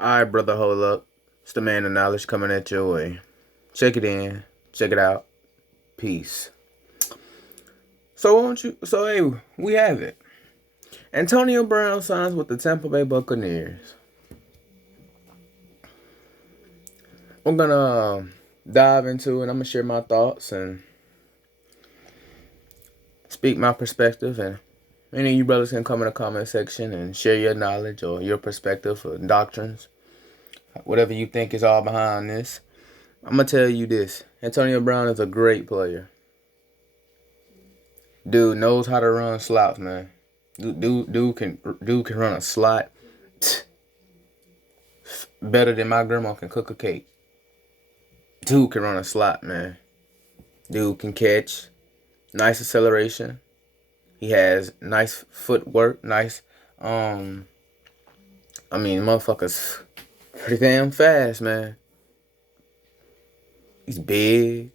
Alright, brother, hold up. It's the man of knowledge coming at your way. Check it in. Check it out. Peace. Hey, we have it. Antonio Brown signs with the Tampa Bay Buccaneers. I'm gonna dive into it. I'm gonna share my thoughts and speak my perspective. And any of you brothers can come in the comment section and share your knowledge or your perspective or doctrines. Whatever you think is all behind this. I'm gonna tell you this. Antonio Brown is a great player. Dude knows how to run slots, man. Dude can run a slot better than my grandma can cook a cake. Dude can run a slot, man. Dude can catch. Nice acceleration. He has nice footwork. Motherfucker's pretty damn fast, man. He's big.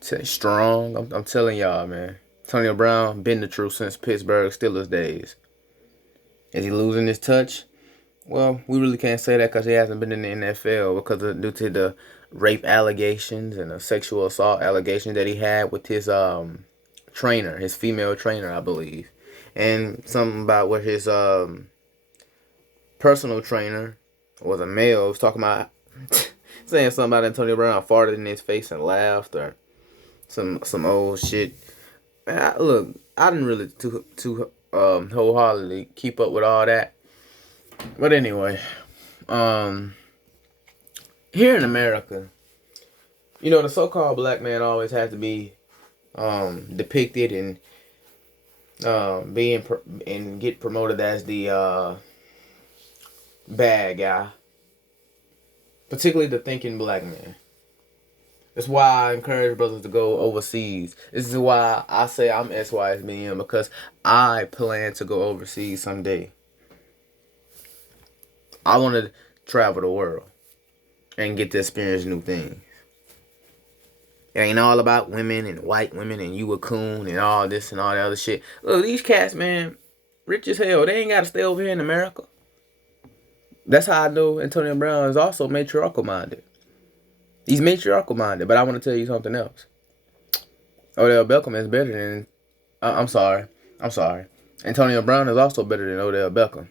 Strong. I'm telling y'all, man. Antonio Brown been the truth since Pittsburgh Steelers days. Is he losing his touch? Well, we really can't say that because he hasn't been in the NFL due to the rape allegations and the sexual assault allegations that he had with his trainer, his female trainer, I believe, and something about what his personal trainer was a male. Was talking about saying something about Antonio Brown farted in his face and laughed or some old shit. Man, I didn't really too wholeheartedly keep up with all that. But anyway, here in America, the so-called black man always has to be depicted and and get promoted as the bad guy, particularly the thinking black man. That's why I encourage brothers to go overseas. This is why I say I'm SYSBM, because I plan to go overseas someday. I want to travel the world and get to experience new things. It ain't all about women and white women and you a coon and all this and all that other shit. Look, these cats, man, rich as hell. They ain't got to stay over here in America. That's how I know Antonio Brown is also matriarchal minded. He's matriarchal minded, but I want to tell you something else. Odell Beckham is better than... I'm sorry. Antonio Brown is also better than Odell Beckham.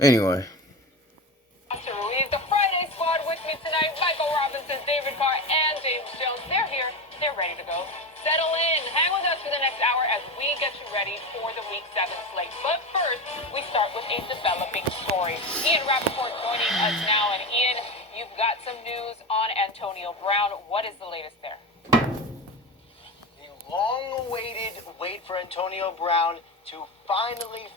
Anyway. The Friday squad with me tonight. Michael Robinson, David Carr, and James Jones. They're here. They're ready to go. Settle in. Hang with us for the next hour as we get you ready for the Week 7 slate. But first, we start with a developing story. Ian Rappaport joining us now. And Ian, you've got some news on Antonio Brown. What is the latest there? The long-awaited wait for Antonio Brown to finally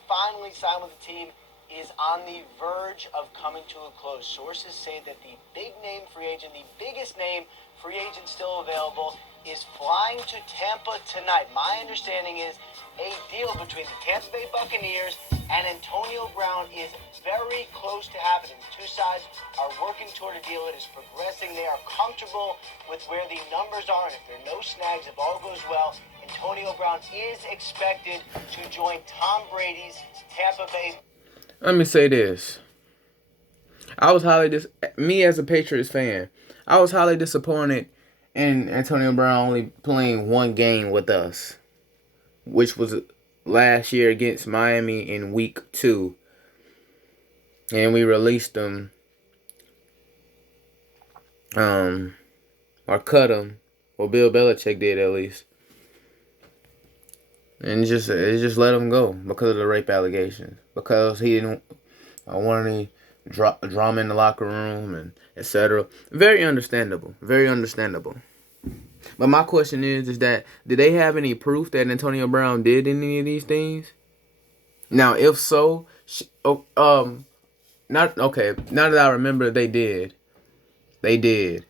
sign with the team is on the verge of coming to a close. Sources say that the big-name free agent, the biggest name free agent still available, is flying to Tampa tonight. My understanding is a deal between the Tampa Bay Buccaneers and Antonio Brown is very close to happening. The two sides are working toward a deal that is progressing. They are comfortable with where the numbers are, and if there are no snags, if all goes well, Antonio Brown is expected to join Tom Brady's Tampa Bay. Let me say this. Me as a Patriots fan, I was highly disappointed in Antonio Brown only playing one game with us, which was last year against Miami in week 2. And we released him, or cut him, or Bill Belichick did at least. And it just let him go because of the rape allegations. Because he didn't want any drama in the locker room and etc. Very understandable. Very understandable. But my question is that did they have any proof that Antonio Brown did any of these things? Now, if so, not okay. Now that I remember, they did. They did.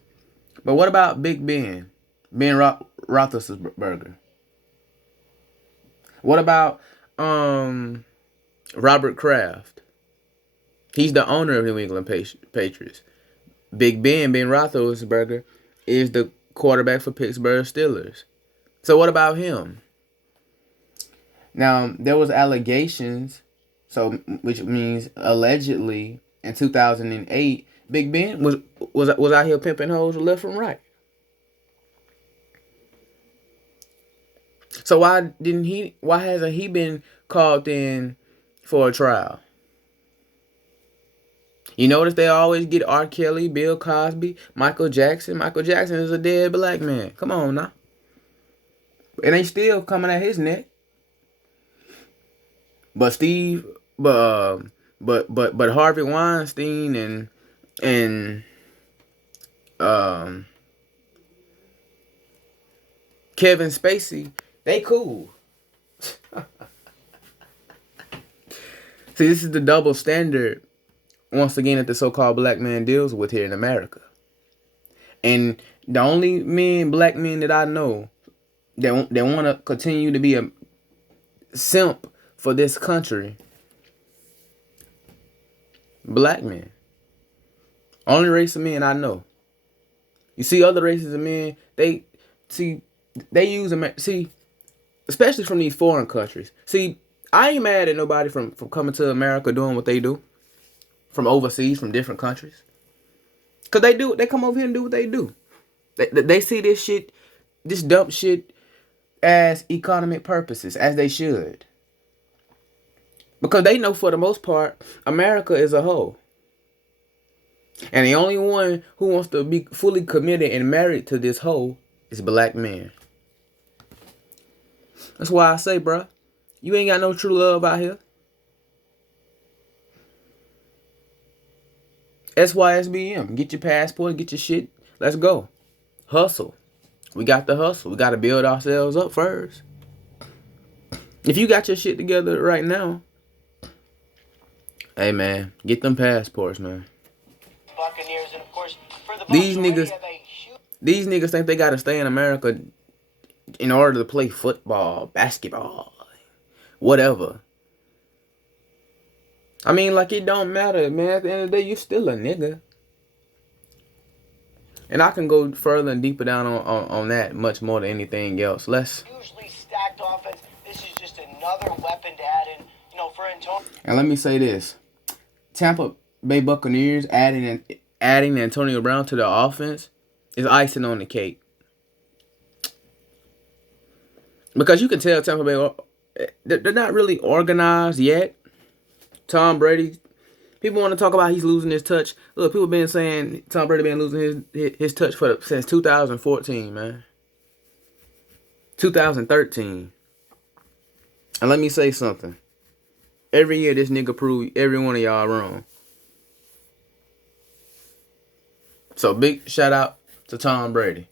But what about Big Ben? Ben Roethlisberger? What about Robert Kraft? He's the owner of New England Patriots. Ben Roethlisberger, is the quarterback for Pittsburgh Steelers. So what about him? Now, there was allegations So, which means allegedly in 2008, Big Ben was out here pimping hoes left and right. So why hasn't he been called in for a trial? You notice they always get R. Kelly, Bill Cosby, Michael Jackson. Michael Jackson is a dead black man. Come on now. And they still coming at his neck. But but Harvey Weinstein and Kevin Spacey, they cool. See, this is the double standard once again that the so-called black man deals with here in America. And the only black men that I know that want to continue to be a simp for this country, black men. Only race of men I know. You see other races of men, they use them. See, especially from these foreign countries. See, I ain't mad at nobody from coming to America doing what they do. From overseas, from different countries. Because they come over here and do what they do. They see this shit, this dumb shit as economic purposes, as they should. Because they know for the most part, America is a whole. And the only one who wants to be fully committed and married to this whole is black men. That's why I say, bruh, you ain't got no true love out here. SYSBM. Get your passport, get your shit. Let's go. Hustle. We got the hustle. We got to build ourselves up first. If you got your shit together right now, hey, man, get them passports, man. Buccaneers, and of course, for the These niggas think they got to stay in America in order to play football, basketball, whatever. I mean, like, it don't matter, man. At the end of the day, you still a nigga. And I can go further and deeper down on that much more than anything else. Usually stacked offense. This is just another weapon to add in, for Antonio. And let me say this. Tampa Bay Buccaneers adding Antonio Brown to the offense is icing on the cake. Because you can tell Tampa Bay, they're not really organized yet. Tom Brady, people want to talk about he's losing his touch. Look, people been saying Tom Brady been losing his touch since 2014, man. 2013. And let me say something. Every year this nigga prove every one of y'all wrong. So big shout out to Tom Brady.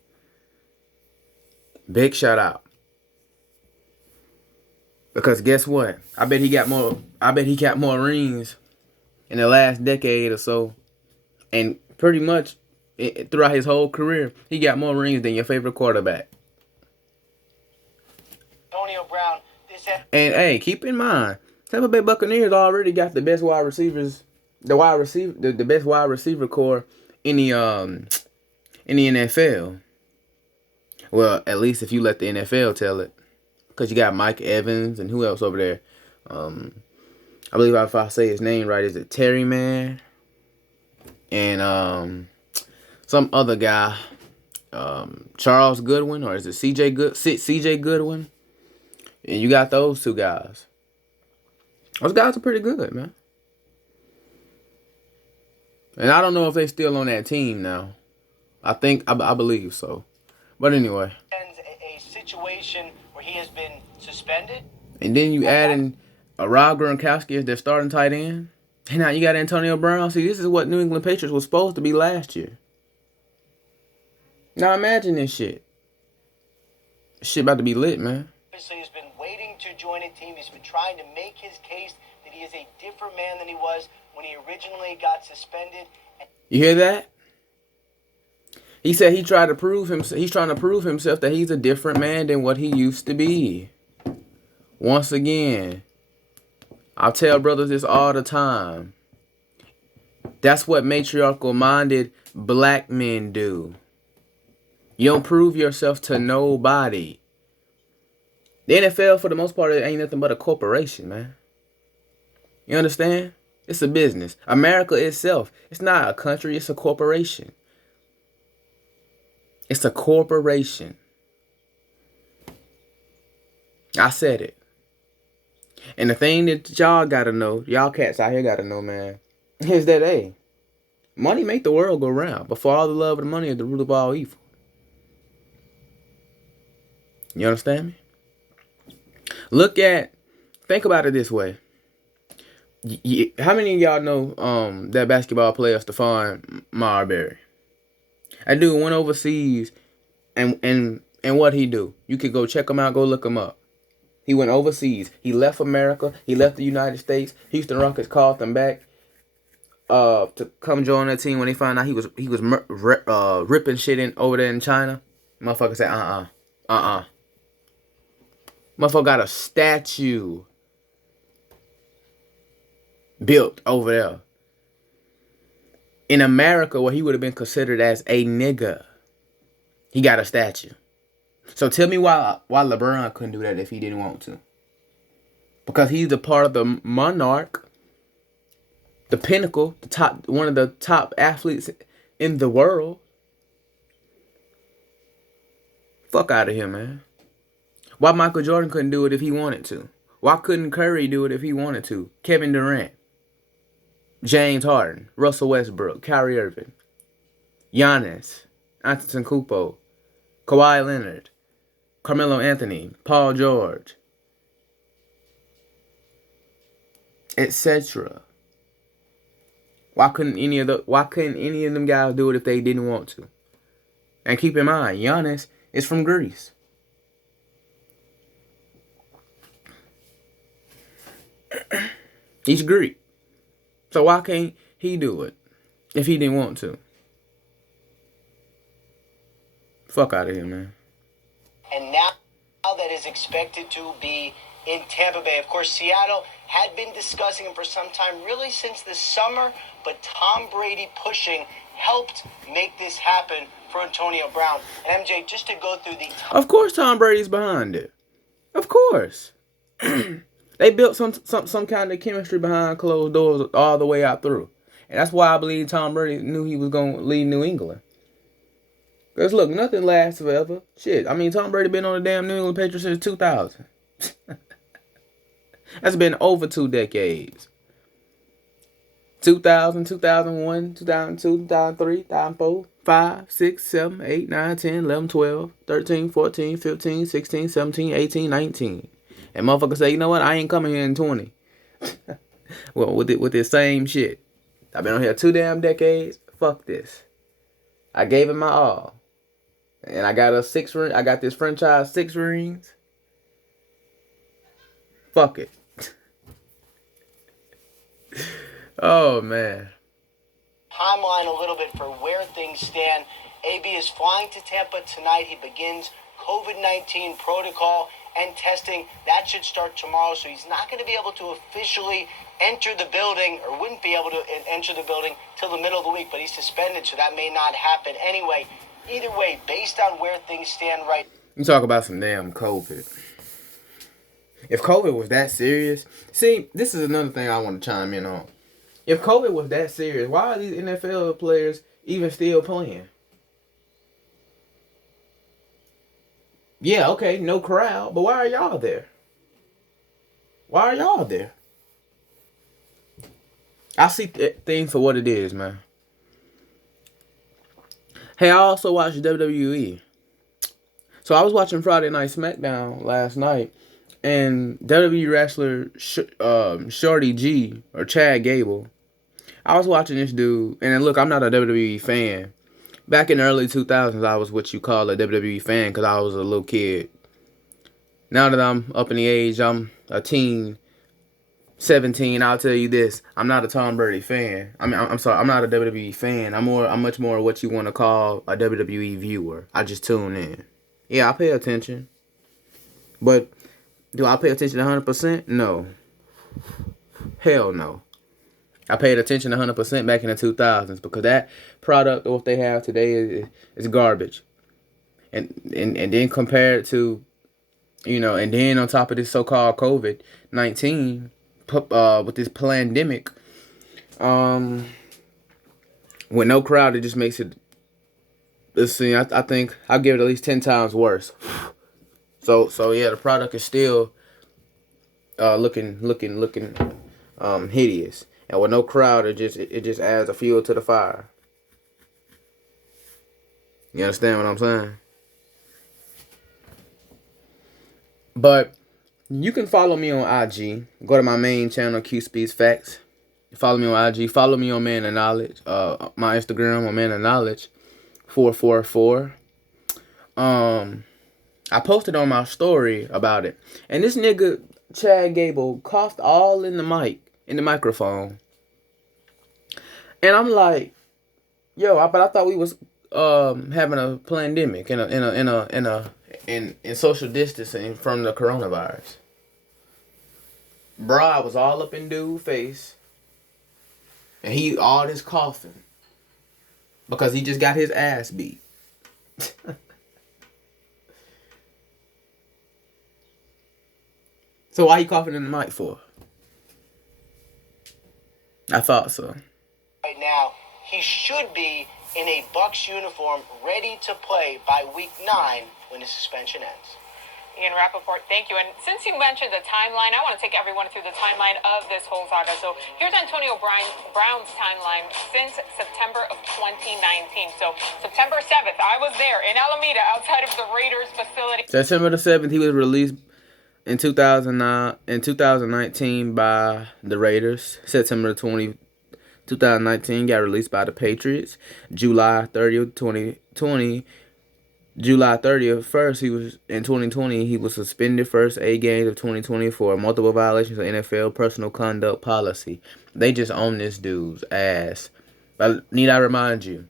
Big shout out. Because guess what? I bet he got more rings in the last decade or so. And pretty much throughout his whole career, he got more rings than your favorite quarterback. Antonio Brown. And hey, keep in mind, Tampa Bay Buccaneers already got the best wide receivers, the best wide receiver core in the NFL. Well, at least if you let the NFL tell it. Because you got Mike Evans and who else over there? I believe if I say his name right, is it Terry Man? And some other guy, Charles Goodwin, or is it CJ Goodwin? And you got those two guys. Those guys are pretty good, man. And I don't know if they still on that team now. I believe so. But anyway. A situation where he has been suspended. And then you add in Rob Gronkowski as their starting tight end. And now you got Antonio Brown. See, this is what New England Patriots was supposed to be last year. Now imagine this shit. Shit about to be lit, man. Obviously, he's been waiting to join a team. He's been trying to make his case that he is a different man than he was when he originally got suspended. You hear that? He said he's trying to prove himself that he's a different man than what he used to be. Once again, I tell brothers this all the time. That's what matriarchal-minded black men do. You don't prove yourself to nobody. The NFL, for the most part, it ain't nothing but a corporation, man. You understand? It's a business. America itself, it's not a country, it's a corporation. It's a corporation. I said it. And the thing that y'all gotta know, y'all cats out here gotta know, man, is that, hey, money make the world go round. But for all the love of the money is the root of all evil. You understand me? Think about it this way. How many of y'all know that basketball player Stephon Marbury? That dude went overseas, and what he do? You could go check him out, go look him up. He went overseas. He left America. He left the United States. Houston Rockets called him back to come join that team when they found out he was ripping shit in over there in China. Motherfucker said, Motherfucker got a statue built over there. In America, where he would have been considered as a nigga, he got a statue. So tell me why LeBron couldn't do that if he didn't want to. Because he's a part of the monarch, the pinnacle, one of the top athletes in the world. Fuck out of here, man. Why Michael Jordan couldn't do it if he wanted to? Why couldn't Curry do it if he wanted to? Kevin Durant, James Harden, Russell Westbrook, Kyrie Irving, Giannis Antetokounmpo, Kawhi Leonard, Carmelo Anthony, Paul George, etc. Why couldn't any of them guys do it if they didn't want to? And keep in mind, Giannis is from Greece. He's Greek. So why can't he do it if he didn't want to? Fuck out of here, man. And now that is expected to be in Tampa Bay. Of course, Seattle had been discussing him for some time, really since the summer, but Tom Brady pushing helped make this happen for Antonio Brown. And MJ, just to go through the... Of course Tom Brady's behind it. Of course. They built some kind of chemistry behind closed doors all the way out through. And that's why I believe Tom Brady knew he was going to lead New England. Because, look, nothing lasts forever. Shit, I mean, Tom Brady been on the damn New England Patriots since 2000. That's been over 2 decades. 2000, 2001, 2002, 2003, 2004, 5, 6, 7, 8, 9, 10, 11, 12, 13, 14, 15, 16, 17, 18, 19. And motherfuckers say, you know what? I ain't coming here in 20. Well, with this same shit. I've been on here 2 damn decades. Fuck this. I gave it my all. And I got I got this franchise 6 rings. Fuck it. Oh, man. Timeline a little bit for where things stand. AB is flying to Tampa tonight. He begins COVID-19 protocol and testing. That should start tomorrow, so he's not going to be able to officially enter the building, or wouldn't be able to enter the building till the middle of the week, but he's suspended, so that may not happen anyway. Either way, based on where things stand right... You talk about some damn COVID. If COVID was that serious... See, this is another thing I want to chime in on. If COVID was that serious, why are these NFL players even still playing? Yeah, okay, no crowd, but why are y'all there? Why are y'all there? I see things for what it is, man. Hey, I also watched WWE. So I was watching Friday Night SmackDown last night, and WWE wrestler Shorty G, or Chad Gable, I was watching this dude, and look, I'm not a WWE fan. Back in the early 2000s, I was what you call a WWE fan because I was a little kid. Now that I'm up in the age, I'm a teen, 17, I'll tell you this. I'm not a Tom Brady fan. I'm sorry, I'm not a WWE fan. I'm much more what you want to call a WWE viewer. I just tune in. Yeah, I pay attention. But do I pay attention 100%? No. Hell no. I paid attention 100% back in the 2000s because that product, or what they have today, is garbage. And then compared to, and then on top of this so-called COVID-19 with this pandemic, with no crowd, it just makes it. Let's see. I think I'll give it at least 10 times worse. So yeah, the product is still looking hideous, and with no crowd, it just adds a fuel to the fire. You understand what I'm saying? But you can follow me on IG. Go to my main channel, Q Speeds Facts. Follow me on IG. Follow me on Man of Knowledge. My Instagram on Man of Knowledge 444. I posted on my story about it, and this nigga Chad Gable coughed all in the microphone, and I'm like, yo, but I thought we was having a pandemic in social distancing from the coronavirus. Bro, I was all up in dude's face, and he all this coughing because he just got his ass beat. So why you coughing in the mic for? I thought so. Right now, he should be in a Bucs uniform, ready to play by week 9 when his suspension ends. Ian Rappaport, thank you. And since you mentioned the timeline, I want to take everyone through the timeline of this whole saga. So here's Antonio Brown's timeline since September of 2019. So September 7th, I was there in Alameda outside of the Raiders facility. September the 7th, he was released in 2019 by the Raiders. September 20, 2019, got released by the Patriots. July 30th, 2020. July 30th, first, he was in 2020. He was suspended first 8 games of 2020 for multiple violations of NFL personal conduct policy. They just own this dude's ass. But need I remind you,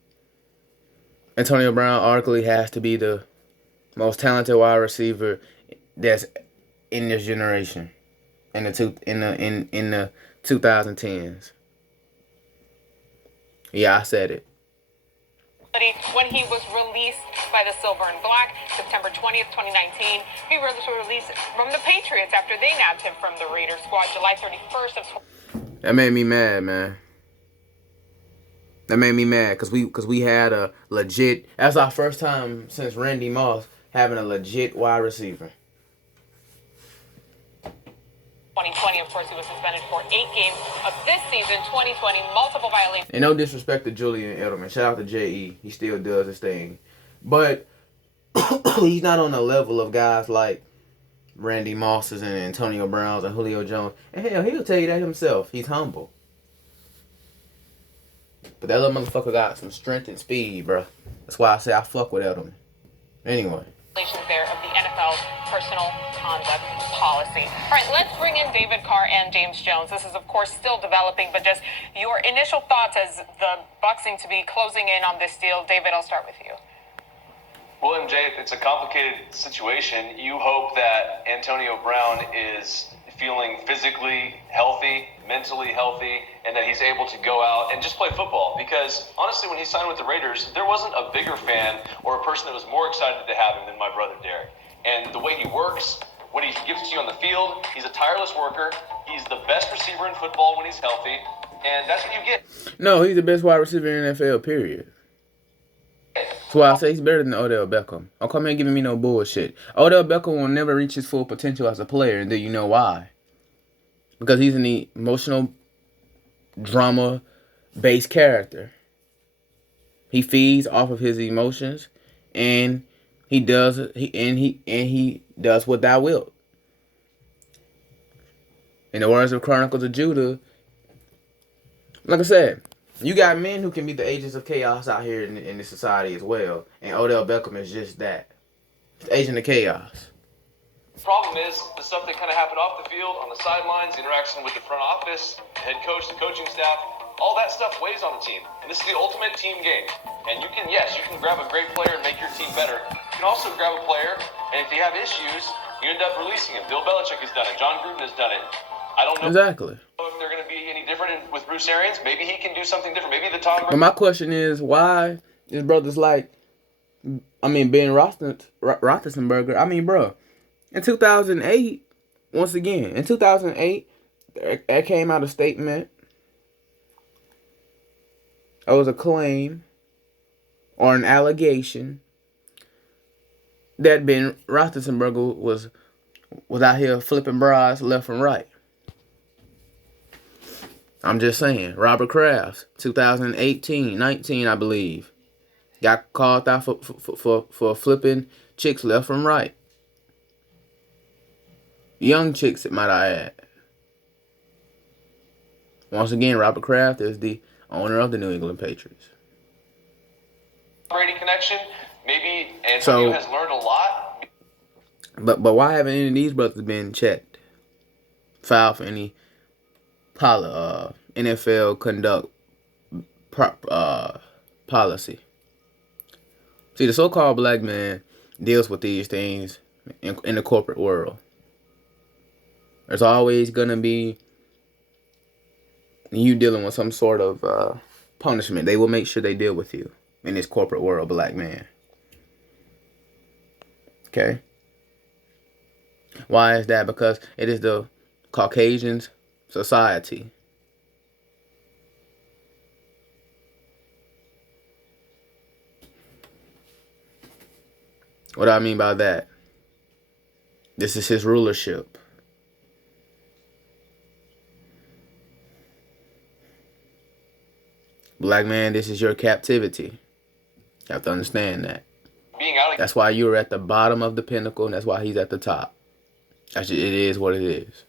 Antonio Brown arguably has to be the most talented wide receiver that's in this generation, in the 2010s. Yeah, I said it. When he was released by the Silver and Black, September 20th, 2019, he was released from the Patriots after they nabbed him from the Raiders squad, July 31st of. That made me mad, man. That made me mad because we had a legit. That's our first time since Randy Moss having a legit wide receiver. 2020, of course, he was suspended for 8 games of this season. 2020, multiple violations. And no disrespect to Julian Edelman. Shout out to J.E. He still does his thing. But he's not on the level of guys like Randy Mosses and Antonio Browns and Julio Jones. And hell, he'll tell you that himself. He's humble. But that little motherfucker got some strength and speed, bro. That's why I say I fuck with Edelman. Anyway. There of the NFL's personal conduct policy. All right, let's bring in David Carr and James Jones. This is, of course, still developing, but just your initial thoughts as the Bucs seem to be closing in on this deal. David, I'll start with you. Well, MJ, it's a complicated situation. You hope that Antonio Brown is feeling physically healthy, mentally healthy, and that he's able to go out and just play football. Because honestly, when he signed with the Raiders, there wasn't a bigger fan or a person that was more excited to have him than my brother Derek. And the way he works, what he gives to you on the field, he's a tireless worker. He's the best receiver in football when he's healthy, and that's what you get. No, he's the best wide receiver in the NFL, period. That's why I say he's better than Odell Beckham. Don't come here giving me no bullshit. Odell Beckham will never reach his full potential as a player, and do you know why? Because he's an emotional, drama-based character. He feeds off of his emotions, and he does what thou wilt. In the words of Chronicles of Judah, like I said, you got men who can be the agents of chaos out here in this society as well. And Odell Beckham is just that. He's the agent of chaos. The problem is the stuff that kind of happened off the field, on the sidelines, the interaction with the front office, the head coach, the coaching staff, all that stuff weighs on the team. And this is the ultimate team game. And you can grab a great player and make your team better. You can also grab a player, and if you have issues, you end up releasing him. Bill Belichick has done it. John Gruden has done it. I don't know. Exactly. If they're going to be any different with Bruce Arians. Maybe he can do something different. Maybe the Tom Brady. But my question is, why is brothers like, Ben Roethlisberger? Bro, in 2008, once again, in 2008, there came out a statement. It was a claim or an allegation that Ben Roethlisberger was out here flipping bras left and right. I'm just saying. Robert Kraft, 2018, 19, I believe, got called out for flipping chicks left and right. Young chicks, it might I add. Once again, Robert Kraft is the owner of the New England Patriots. Brady connection. Maybe Antonio has learned a lot. But why haven't any of these brothers been checked? Filed for any NFL conduct policy? See, the so-called black man deals with these things in the corporate world. There's always gonna be you dealing with some sort of punishment. They will make sure they deal with you in this corporate world, black man. Okay? Why is that? Because it is the Caucasians' society. What do I mean by that? This is his rulership. Black man, this is your captivity. You have to understand that. That's why you're at the bottom of the pinnacle, and that's why he's at the top. It is what it is.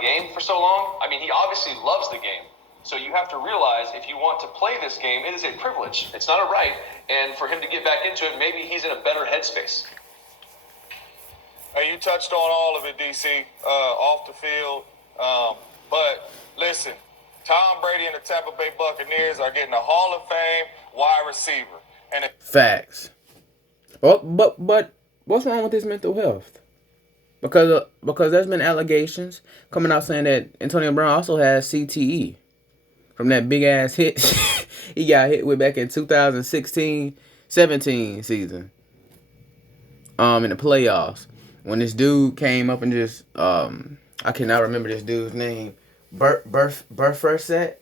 Game for so long. I mean, he obviously loves the game. So you have to realize if you want to play this game, it is a privilege. It's not a right. And for him to get back into it, maybe he's in a better headspace. Hey, you touched on all of it, DC, off the field. But listen, Tom Brady and the Tampa Bay Buccaneers are getting a Hall of Fame wide receiver. And facts. But what's wrong with his mental health? Because there's been allegations coming out saying that Antonio Brown also has CTE from that big ass hit he got hit with back in 2016-17 season. In the playoffs, when this dude came up and just I cannot remember this dude's name. Burford.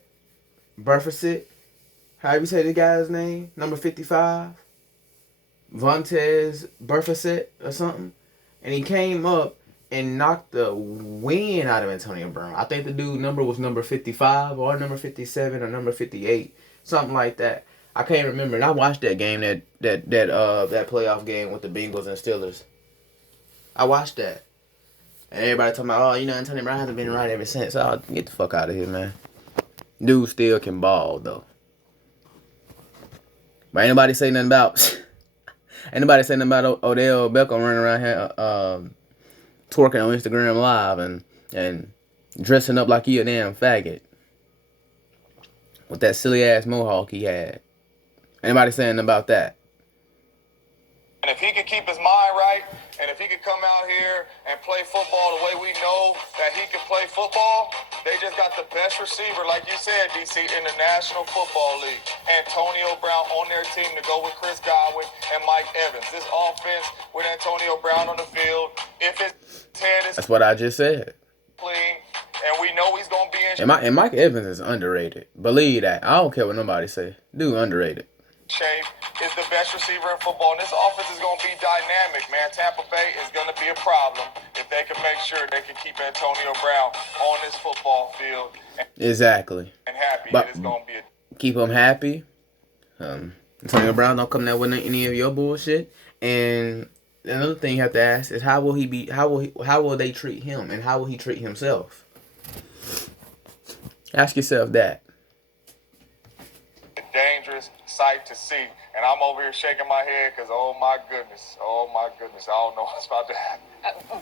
How do you say this guy's name? Number 55. Vontez Burford or something. And he came up and knocked the wind out of Antonio Brown. I think the dude number was number 55 or number 57 or number 58. Something like that. I can't remember. And I watched that game, that playoff game with the Bengals and Steelers. I watched that. And everybody talking about, Antonio Brown hasn't been right ever since. Oh, get the fuck out of here, man. Dude still can ball, though. But ain't nobody say nothing about Odell Beckham running around here twerking on Instagram Live and dressing up like he a damn faggot with that silly ass mohawk he had. Anybody saying about that? And if he could keep his mind right, and if he could come out here and play football the way we know that he can play football, they just got the best receiver, like you said, DC, in the National Football League. Antonio Brown on their team to go with Chris Godwin and Mike Evans. This offense with Antonio Brown on the field, if his head is... That's what I just said. Clean, and we know he's going to be in... And Mike Evans is underrated. Believe that. I don't care what nobody say. Dude, underrated. Shape is the best receiver in football, and this offense is going to be dynamic, man. Tampa Bay is going to be a problem if they can make sure they can keep Antonio Brown on this football field. Exactly. And happy. But it's going to be keep him happy. Antonio Brown don't come there with any of your bullshit. And another thing you have to ask is how will they treat him, and how will he treat himself? Ask yourself that. a dangerous sight to see. And I'm over here shaking my head because, oh my goodness, I don't know what's about to happen.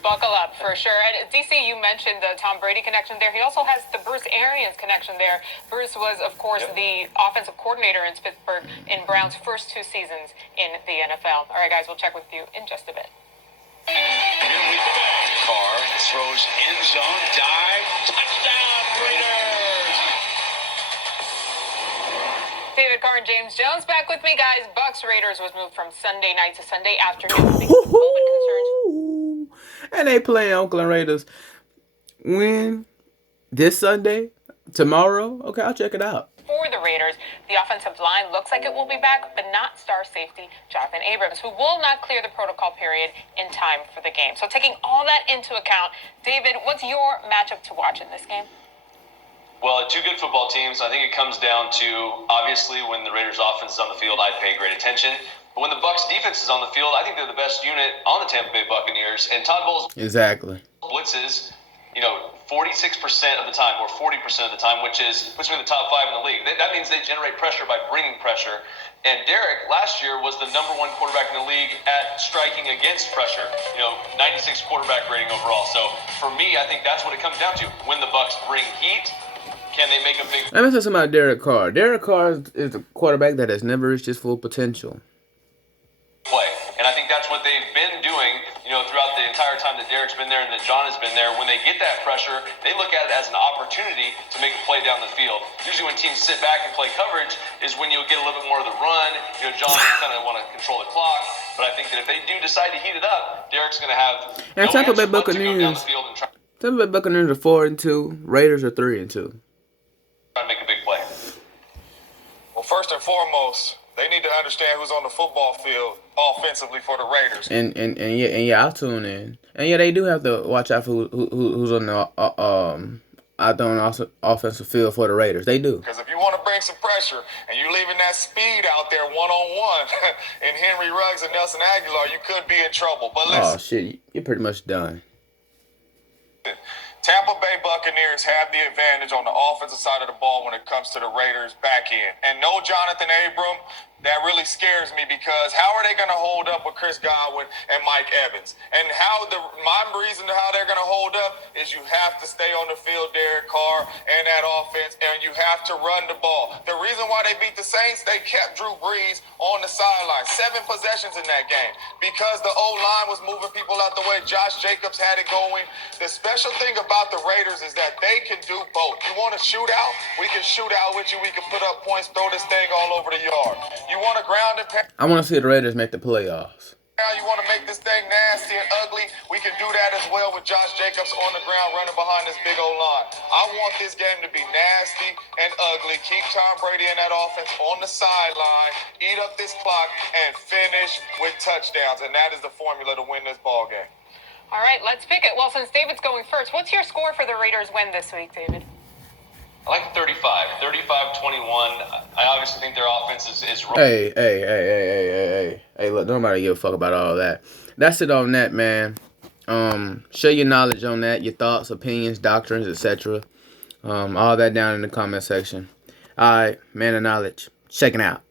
Buckle up for sure. And DC, you mentioned the Tom Brady connection there. He also has the Bruce Arians connection there. Bruce was, of course, the offensive coordinator in Pittsburgh in Brown's first 2 seasons in the NFL. All right, guys, we'll check with you in just a bit. Here we go. Carr throws end zone, dive, touchdown, Raiders. David Carr and James Jones back with me, guys. Bucks Raiders was moved from Sunday night to Sunday afternoon because of COVID concerns. And they play Oakland Raiders. When this Sunday, tomorrow. Okay, I'll check it out. For the Raiders, the offensive line looks like it will be back, but not star safety Jonathan Abrams, who will not clear the protocol period in time for the game. So taking all that into account, David, what's your matchup to watch in this game? Well, two good football teams. I think it comes down to, obviously, when the Raiders offense is on the field, I pay great attention. But when the Bucs defense is on the field, I think they're the best unit on the Tampa Bay Buccaneers. And Todd Bowles Exactly. blitzes, 46% of the time or 40% of the time, which is between the top 5 in the league. That means they generate pressure by bringing pressure. And Derek last year was the number 1 quarterback in the league at striking against pressure. 96 quarterback rating overall. So for me, I think that's what it comes down to. When the Bucs bring heat, can they make a big Let me say something about Derek Carr. Derek Carr is a quarterback that has never reached his full potential. play? And I think that's what they've been doing, throughout the entire time that Derek's been there and that John has been there. When they get that pressure, they look at it as an opportunity to make a play down the field. Usually when teams sit back and play coverage is when you'll get a little bit more of the run. John kind of want to control the clock. But I think that if they do decide to heat it up, Derek's going to have And no Tampa Bay answer but to go down Buccaneers. the field and try Tampa Bay Buccaneers are 4-2. Raiders are 3-2. to make a big play. Well, first and foremost, they need to understand who's on the football field offensively for the Raiders. And yeah, I'll tune in. And yeah, they do have to watch out for who's on the out there on the offensive field for the Raiders. They do. Because if you want to bring some pressure and you leaving that speed out there one-on-one in Henry Ruggs and Nelson Aguilar, you could be in trouble. But listen. Oh shit, you're pretty much done. Tampa Bay Buccaneers have the advantage on the offensive side of the ball when it comes to the Raiders' back end. And no Jonathan Abram, that really scares me because how are they going to hold up with Chris Godwin and Mike Evans? And my reason to how they're going to hold up is you have to stay on the field, Derek Carr, and that offense, and you have to run the ball. The reason why they beat the Saints, they kept Drew Brees on the sideline. 7 possessions in that game because the O-line was moving people out the way. Josh Jacobs had it going. The special thing about the Raiders is that they can do both. You want to shoot out? We can shoot out with you. We can put up points, throw this thing all over the yard. You want to ground and pound? I want to see the Raiders make the playoffs. You want to make this thing nasty and ugly? We can do that as well with Josh Jacobs on the ground running behind this big old line. I want this game to be nasty and ugly. Keep Tom Brady and that offense on the sideline, eat up this clock, and finish with touchdowns. And that is the formula to win this ball game. All right, let's pick it. Well, since David's going first, what's your score for the Raiders win this week, David? I like 35, 35-21. I obviously think their offense is Hey, look, nobody give a fuck about all that. That's it on that, man. Share your knowledge on that, your thoughts, opinions, doctrines, etc. All that down in the comment section. All right, man of knowledge. Checking out.